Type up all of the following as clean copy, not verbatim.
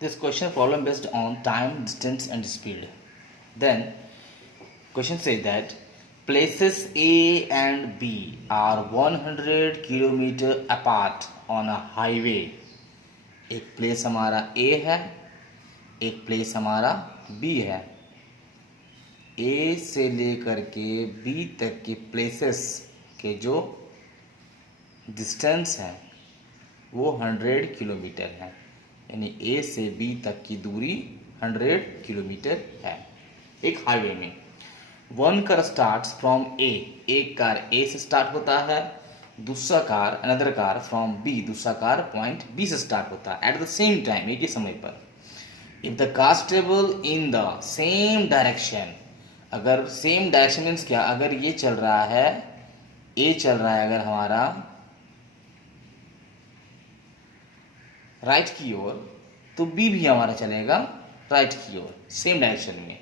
This question problem based on time, distance and speed. Then question says that places A and B are 100 kilometer apart on a highway. एक place हमारा A है, एक place हमारा B है. A से लेकर के B तक के प्लेसेस के जो डिस्टेंस है वो 100 किलोमीटर है. यानी A से B तक की दूरी 100 किलोमीटर है एक हाईवे में. One car starts from A, एक कार A से स्टार्ट होता है, दूसरा car another car from B, दूसरा कार पॉइंट B से स्टार्ट होता है एट द सेम टाइम, एक ही समय पर. If the cars travel in the same direction, अगर सेम डायरेक्शन मीन्स क्या, अगर ये चल रहा है A चल रहा है अगर हमारा राइट की ओर, तो B भी हमारा चलेगा राइट की ओर सेम डायरेक्शन में.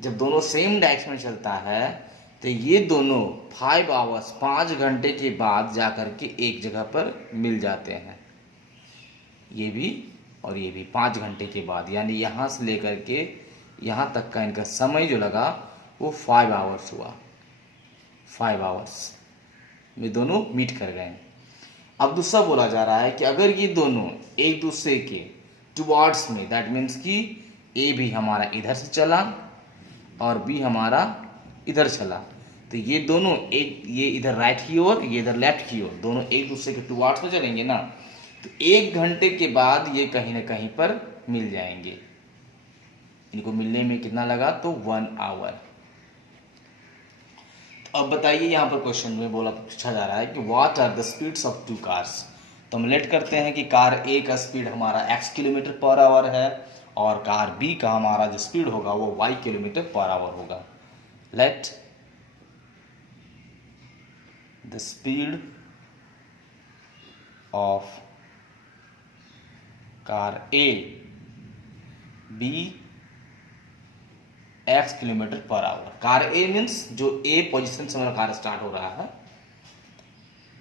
जब दोनों सेम डायरेक्शन में चलता है तो ये दोनों 5 आवर्स 5 घंटे के बाद जा कर के एक जगह पर मिल जाते हैं. ये भी और ये भी 5 घंटे के बाद, यानी यहाँ से लेकर के यहाँ तक का इनका समय जो लगा वो 5 आवर्स हुआ. 5 आवर्स में दोनों मीट कर गए. अब दूसरा बोला जा रहा है कि अगर ये दोनों एक दूसरे के टुवर्ड्स में, दैट मीन्स कि ए भी हमारा इधर से चला और बी हमारा इधर चला, तो ये दोनों एक, ये इधर राइट की ओर ये इधर लेफ्ट की ओर, दोनों एक दूसरे के टुवर्ड्स में चलेंगे ना, तो 1 घंटे के बाद ये कहीं ना कहीं पर मिल जाएंगे. इनको मिलने में कितना लगा, तो 1 आवर. अब बताइए यहाँ पर क्वेश्चन में पूछा जा रहा है कि what are the speeds of 2 cars. तो हम लेट करते हैं कि कार ए का स्पीड हमारा x किलोमीटर पर आवर है और कार बी का हमारा जो स्पीड होगा वो y किलोमीटर पर आवर होगा. Let the speed of car A B x kilometre per hour. Car A means जो ए पोजीशन से हमारा कार स्टार्ट हो रहा है,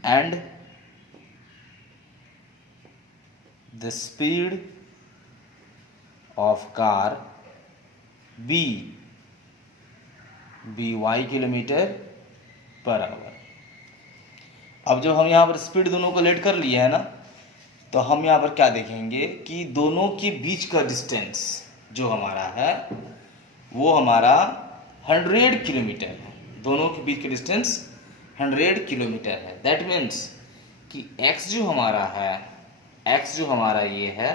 and the speed of car B y kilometre per hour. अब जब हम यहाँ पर स्पीड दोनों को लेट कर लिए है ना, तो हम यहाँ पर क्या देखेंगे कि दोनों के बीच का डिस्टेंस जो हमारा है वो हमारा 100 किलोमीटर है. दोनों के बीच का डिस्टेंस 100 किलोमीटर है. दैट मीन्स कि x जो हमारा है, x जो हमारा ये है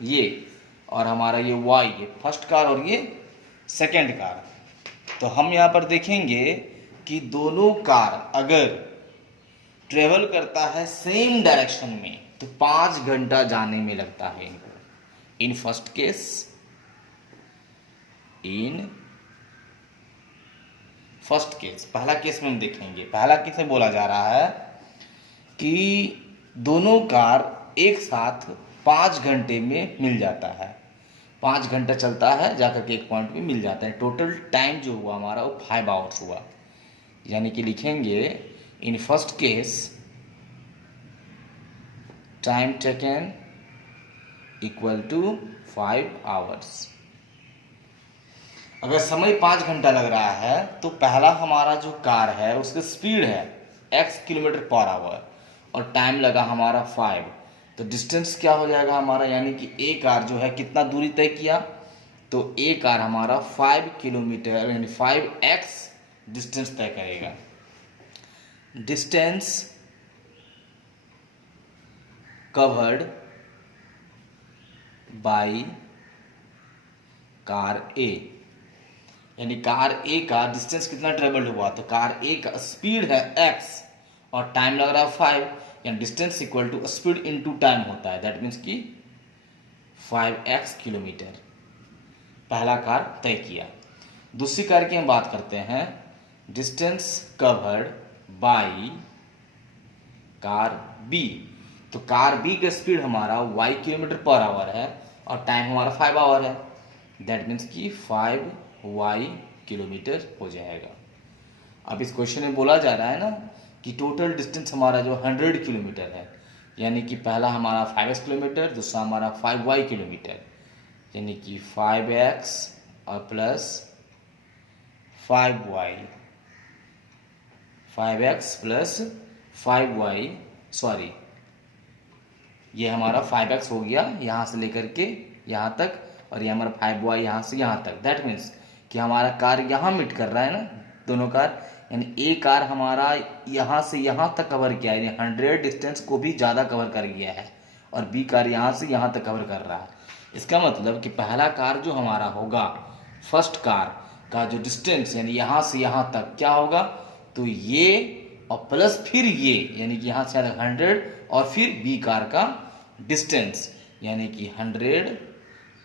ये, और हमारा ये y, ये फर्स्ट कार और ये सेकेंड कार. तो हम यहाँ पर देखेंगे कि दोनों कार अगर ट्रेवल करता है सेम डायरेक्शन में तो 5 घंटा जाने में लगता है इनको. इन फर्स्ट केस, इन फर्स्ट केस, पहला केस में हम देखेंगे. पहला केस में बोला जा रहा है कि दोनों कार एक साथ 5 घंटे में मिल जाता है. 5 घंटा चलता है जाकर के एक पॉइंट में मिल जाता है. टोटल टाइम जो हुआ हमारा वो 5 आवर्स हुआ. यानी कि लिखेंगे in first case time taken equal to 5 hours. अगर समय 5 घंटा लग रहा है तो पहला हमारा जो कार है उसकी स्पीड है x किलोमीटर पर आवर और टाइम लगा हमारा 5, तो डिस्टेंस क्या हो जाएगा हमारा, यानी कि ए कार जो है कितना दूरी तय किया, तो ए कार हमारा 5 किलोमीटर यानी 5x डिस्टेंस तय करेगा. डिस्टेंस कवर्ड बाय कार ए, यानी कार ए का डिस्टेंस कितना ट्रेवल्ड हुआ, तो कार ए का स्पीड है x और टाइम लग रहा है 5, यानी distance equal to speed into time होता है. दैट मीन्स कि 5x किलोमीटर पहला कार तय किया. दूसरी कार की हम बात करते हैं. Distance covered by car B, तो कार बी का स्पीड हमारा y किलोमीटर पर आवर है और टाइम हमारा 5 आवर है. दैट मीन्स कि 5y किलोमीटर हो जाएगा. अब इस क्वेश्चन में बोला जा रहा है ना कि टोटल डिस्टेंस हमारा जो 100 किलोमीटर है, यानी कि पहला हमारा 5x किलोमीटर, दूसरा हमारा 5y किलोमीटर, यानी कि 5x और plus 5y, 5x plus 5y, sorry ये हमारा 5x हो गया यहाँ से लेकर के यहाँ तक, और ये हमारा 5y यहाँ से यहाँ तक। दैट मीन्स कि हमारा कार यहाँ मीट कर रहा है ना, दोनों कार, यानी ए कार हमारा यहाँ से यहाँ तक कवर किया है, यानी 100 डिस्टेंस को भी ज़्यादा कवर कर गया है, और बी कार यहाँ से यहाँ तक कवर कर रहा है। इसका मतलब कि पहला कार जो हमारा होगा, फर्स्ट कार का जो डिस्टेंस यानी यहाँ से यहाँ तक क्या होगा, तो ये और प्लस फिर ये, यानी कि यहाँ से 100 और फिर बी कार का डिस्टेंस यानी कि 100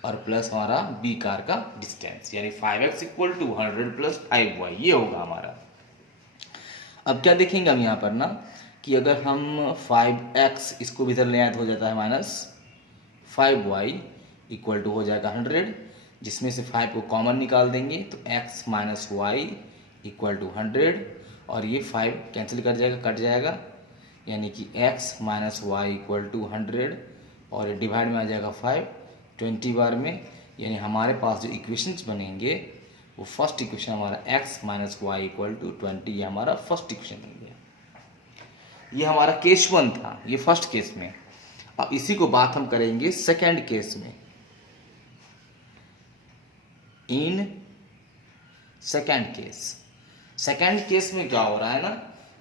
और प्लस हमारा बी कार का डिस्टेंस, यानी 5x equal to 100 plus 5y, ये होगा हमारा। अब क्या देखेंगे हम यहाँ पर ना कि अगर हम 5x इसको भी इधर ले आए तो हो जाता है माइनस 5y इक्वल टू हो जाएगा 100, जिसमें से 5 को कॉमन निकाल देंगे तो x minus y equal to 100, और ये 5 कैंसिल कर जाएगा, कट जाएगा, यानी कि x minus y equal to 100, और ये डिवाइड में आ जाएगा 5 20 बार में, यानी हमारे पास जो इक्वेशंस बनेंगे वो फर्स्ट इक्वेशन हमारा x minus y equal to 20, ये हमारा फर्स्ट इक्वेशन बन गया। ये हमारा केस 1 था, ये फर्स्ट केस में। अब इसी को बात हम करेंगे सेकेंड केस में। इन सेकेंड केस में क्या हो रहा है ना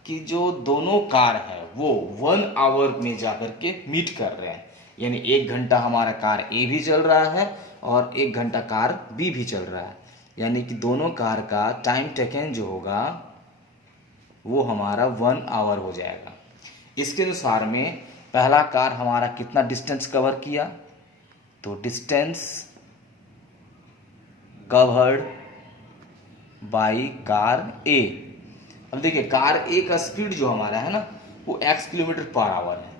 कि जो दोनों कार है वो 1 आवर में जाकर के मीट कर रहे हैं, यानी 1 घंटा हमारा कार ए भी चल रहा है और 1 घंटा कार बी भी चल रहा है, यानी कि दोनों कार का टाइम टेकन जो होगा वो हमारा 1 आवर हो जाएगा। इसके अनुसार में पहला कार हमारा कितना डिस्टेंस कवर किया, तो डिस्टेंस कवर्ड बाई कार ए। अब देखिए कार ए का स्पीड जो हमारा है ना वो x किलोमीटर पर आवर है,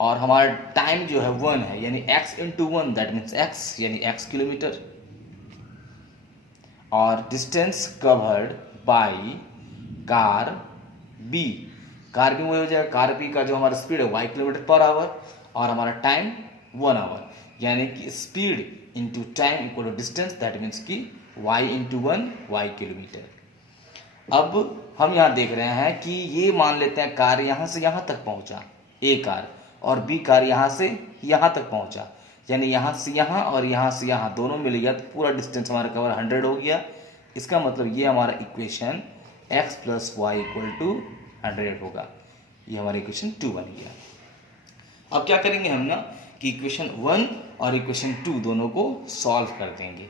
और हमारा टाइम जो है 1 है, यानी x into 1 that means x, यानी x किलोमीटर, और distance covered by car B. Car B वही हो जाएगा, कार बी का जो हमारा स्पीड है y किलोमीटर पर आवर, और हमारा टाइम 1 आवर, यानी कि speed into time equal to distance, that means कि y इंटू 1 y किलोमीटर। अब हम यहाँ देख रहे हैं कि ये मान लेते हैं कार यहाँ से यहाँ तक पहुँचा ए कार, और बी कार यहाँ से यहाँ तक पहुँचा, यानी यहाँ से यहाँ और यहाँ से यहाँ दोनों मिल गया तो पूरा डिस्टेंस हमारा कवर 100 हो गया। इसका मतलब ये हमारा equation x plus y equal to 100 होगा, ये हमारा इक्वेशन 2 बन गया। अब क्या करेंगे हम ना कि इक्वेशन 1 और इक्वेशन 2 दोनों को सॉल्व कर देंगे।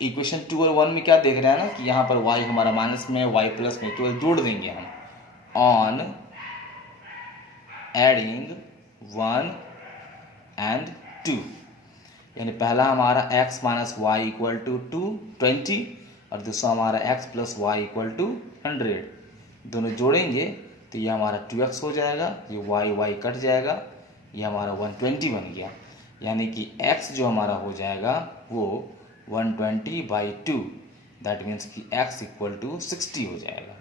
इक्वेशन 2 और 1 में क्या देख रहे हैं ना कि यहाँ पर y हमारा माइनस में y प्लस में, केवल जोड़ देंगे हम ऑन एडिंग 1 एंड 2, यानी पहला हमारा x minus y equal to 20 और दूसरा हमारा x plus y equal to 100, दोनों जोड़ेंगे तो ये हमारा 2x हो जाएगा, ये y कट जाएगा, ये हमारा 120 बन गया, यानी कि x जो हमारा हो जाएगा वो 120/2, दैट मीन्स कि x इक्वल टू 60 हो जाएगा।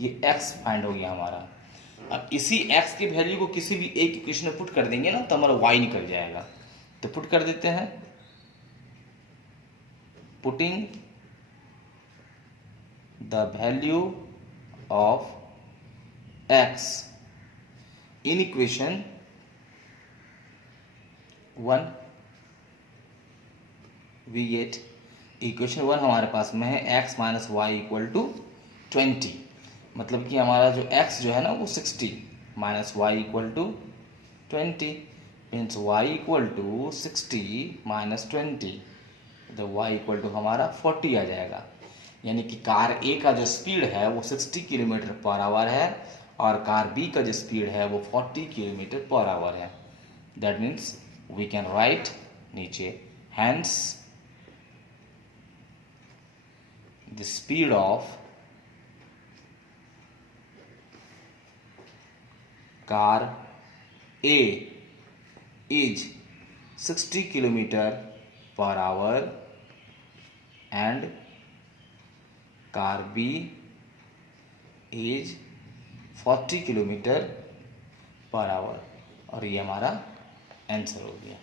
ये x फाइंड हो गया हमारा। अब इसी x की वैल्यू को किसी भी एक इक्वेशन में पुट कर देंगे ना तो हमारा y निकल जाएगा, तो पुट कर देते हैं। Putting the value of x in equation 1 we get equation 1 हमारे पास में है x minus y equal to 20, मतलब कि हमारा जो x जो है ना वो 60 minus y equal to 20 means y equal to 60 minus 20, तो y इक्वल टू हमारा 40 आ जाएगा, यानी कि कार A का जो स्पीड है वो 60 किलोमीटर पर आवर है और कार B का जो स्पीड है वो 40 किलोमीटर पर आवर है। That means we can write नीचे hence the speed of car A is 60 kilometer per hour and car B is 40 kilometer per hour। और ये हमारा आंसर हो गया।